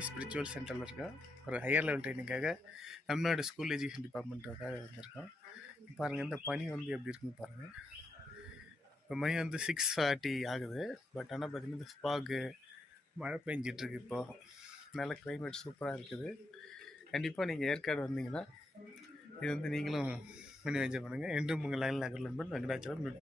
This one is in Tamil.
ஹைலி ஸ்பிரிச்சுவல் சென்டரில் இருக்கோம். ஒரு ஹையர் லெவல் ட்ரைனிங்காக தமிழ்நாடு ஸ்கூல் எஜுகேஷன் டிபார்ட்மெண்ட்டுக்காக வந்திருக்கோம். பாருங்கள் இந்த பனி வந்து எப்படி இருக்குன்னு பாருங்கள். இப்போ மணி வந்து 6:40 ஆகுது. பட் ஆனால் பார்த்தீங்கன்னா இந்த ஸ்பாகு மழை பெஞ்சிட்ருக்கு. இப்போது நல்ல கிளைமேட் சூப்பராக இருக்குது. கண்டிப்பாக நீங்கள் ஏற்காடு வந்தீங்கன்னா இது வந்து நீங்களும் என்ஜாய் பண்ணுங்கள். என்றும் உங்கள் லைன் நகர் நண்பன் வெங்கடாச்சலம்.